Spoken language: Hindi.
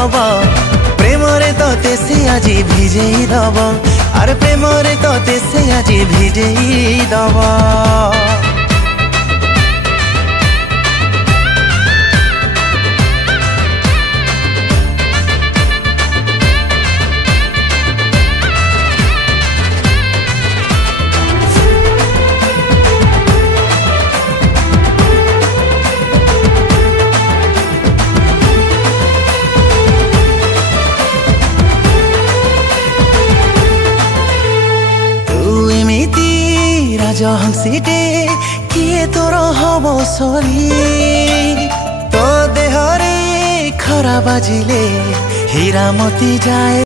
दब प्रेम रे तोते से आज भिजेई दब अरे प्रेम रे तोते से आज भिजेई दब हंसीटे किए तोर हम सरी तो देहरे खरा बाजिले हीरा मोती जाए।